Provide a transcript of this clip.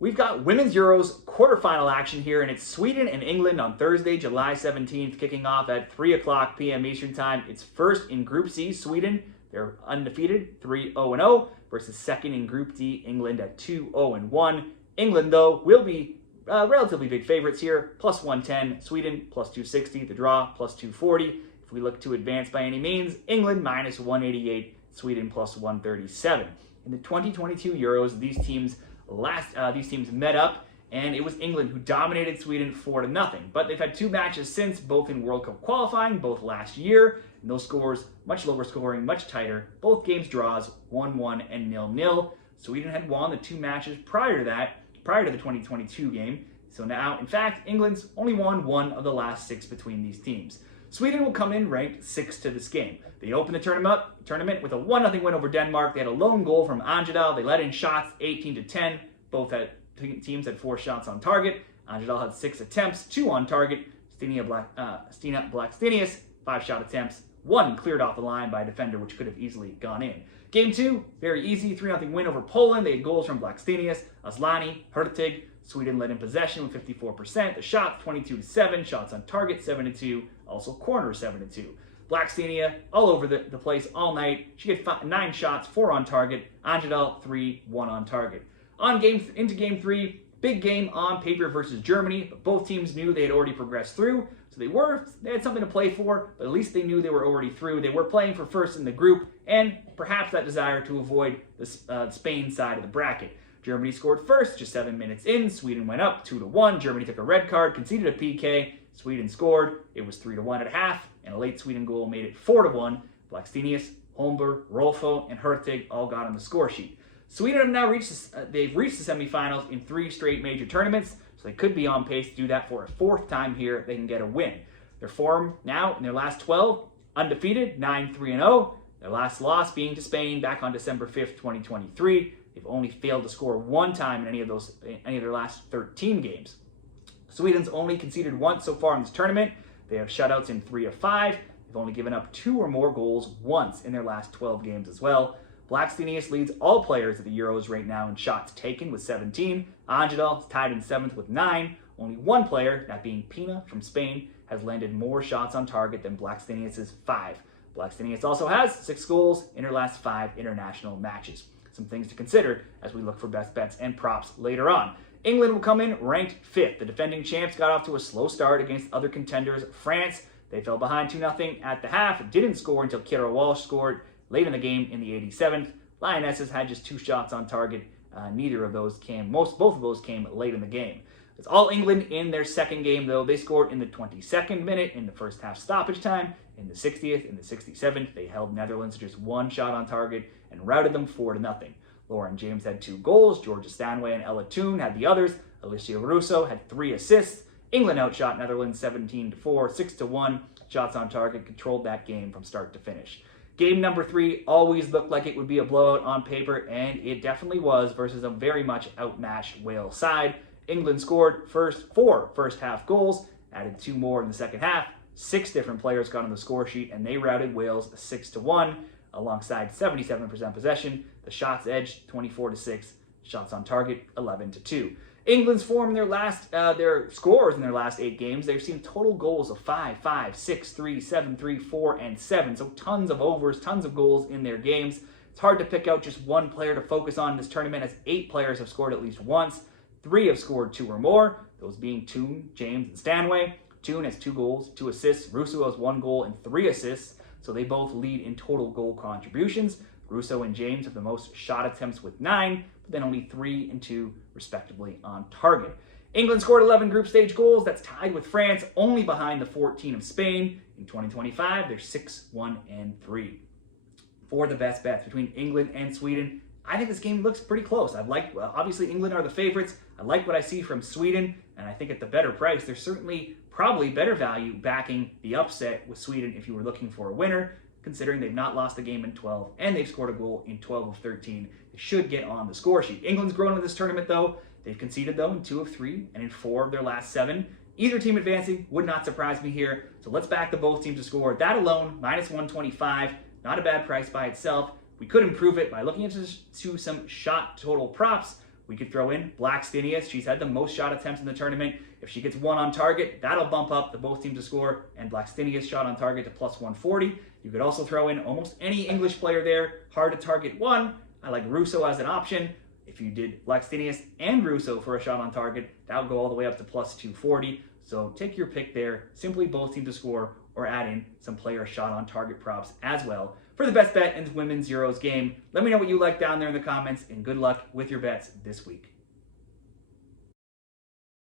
We've got Women's Euros quarterfinal action here, and it's Sweden and England on Thursday, July 17th, kicking off at 3 o'clock p.m. Eastern Time. It's first in Group C, Sweden. They're undefeated, 3-0-0, versus second in Group D, England at 2-0-1. England, though, will be relatively big favorites here, plus 110. Sweden, plus 260. The draw, plus 240. If we look to advance by any means, England, minus 188. Sweden, plus 137. In the 2022 Euros, these teams met up, and it was England who dominated Sweden 4-0. But they've had two matches since, both in World Cup qualifying, both last year, and those scores much lower scoring, much tighter. Both games draws, 1-1 and 0-0. Sweden had won the two matches prior to the 2022 game. So now, in fact, England's only won one of the last six between these teams. Sweden will come in ranked 6th to this game. They opened the tournament with a 1-0 win over Denmark. They had a lone goal from Angedal. They let in shots 18-10. Both teams had 4 shots on target. Angedal had 6 attempts, 2 on target. Stina Blackstenius, 5 shot attempts, 1 cleared off the line by a defender, which could have easily gone in. Game 2, very easy, 3-0 win over Poland. They had goals from Blackstenius, Aslani, Hurtig. Sweden led in possession with 54%. The shots, 22-7. Shots on target, 7-2. Also corners, 7-2. Blackstenia all over the place all night. She had 9 shots, 4 on target. Angedal, 3, 1 on target. Into game 3, big game on paper versus Germany, but both teams knew they had already progressed through, so they had something to play for, but at least they knew they were already through. They were playing for first in the group, and perhaps that desire to avoid the Spain side of the bracket. Germany scored first, just 7 minutes in. Sweden went up 2-1. Germany took a red card, conceded a PK. Sweden scored. It was 3-1 at half, and a late Sweden goal made it 4-1. Blackstenius, Holmberg, Rolfo, and Hurtig all got on the score sheet. Sweden have now reached the semifinals in 3 straight major tournaments, so they could be on pace to do that for a 4th time here if they can get a win. Their form now in their last 12, undefeated, 9-3-0. Their last loss being to Spain back on December 5th, 2023. They've only failed to score 1 time in any of their last 13 games. Sweden's only conceded once so far in this tournament. They have shutouts in 3 of 5. They've only given up 2 or more goals once in their last 12 games as well. Blackstenius leads all players at the Euros right now in shots taken with 17. Angedal is tied in 7th with 9. Only one player, that being Pina from Spain, has landed more shots on target than Blackstenius' 5. Blackstenius also has 6 goals in her last 5 international matches. Some things to consider as we look for best bets and props later on. England will come in ranked 5th. The defending champs got off to a slow start against other contenders. France, they fell behind 2-0 at the half, didn't score until Kira Walsh scored late in the game in the 87th. Lionesses had just 2 shots on target. Both of those came late in the game. It's all England in their second game, though. They scored in the 22nd minute in the first half stoppage time. In the 60th, in the 67th, they held Netherlands to just 1 shot on target and routed them 4-0. Lauren James had 2 goals. Georgia Stanway and Ella Toon had the others. Alicia Russo had 3 assists. England outshot Netherlands 17-4, 6-1. Shots on target, controlled that game from start to finish. Game number 3 always looked like it would be a blowout on paper, and it definitely was versus a very much outmatched Wales side. England scored 4 first half goals, added 2 more in the second half. 6 different players got on the score sheet, and they routed Wales 6-1 alongside 77% possession. The shots edged 24-6, shots on target 11-2. England's form in their scores in their last 8 games, they've seen total goals of 5-5, 6-3, 7-3, 4, and 7. So tons of overs, tons of goals in their games. It's hard to pick out just one player to focus on in this tournament, as 8 players have scored at least once. 3 have scored 2 or more, those being Toon, James, and Stanway. Toon has 2 goals, 2 assists. Russo has 1 goal and 3 assists, so they both lead in total goal contributions. Russo and James have the most shot attempts with 9, but then only 3 and 2 respectively on target. England scored 11 group stage goals. That's tied with France, only behind the 14 of Spain. In 2025, they're 6-1-3. For the best bets between England and Sweden, I think this game looks pretty close. Obviously England are the favorites. I like what I see from Sweden, and I think at the better price, there's certainly probably better value backing the upset with Sweden if you were looking for a winner, considering they've not lost a game in 12 and they've scored a goal in 12 of 13. They should get on the score sheet. England's grown in this tournament, though. They've conceded, though, in 2 of 3 and in 4 of their last 7. Either team advancing would not surprise me here, so let's back the both teams to score. That alone, minus 125, not a bad price by itself. We could improve it by looking into some shot total props. we could throw in Blackstenius. She's had the most shot attempts in the tournament. If she gets 1 on target, that'll bump up the both teams to score, and Blackstenius shot on target to plus 140. You could also throw in almost any English player there, hard to target 1. I like Russo as an option. If you did Blackstenius and Russo for a shot on target, that would go all the way up to plus 240. So take your pick there, simply both teams to score, or add in some player shot on target props as well for the best bet in the women's Euros game. Let me know what you like down there in the comments, and good luck with your bets this week.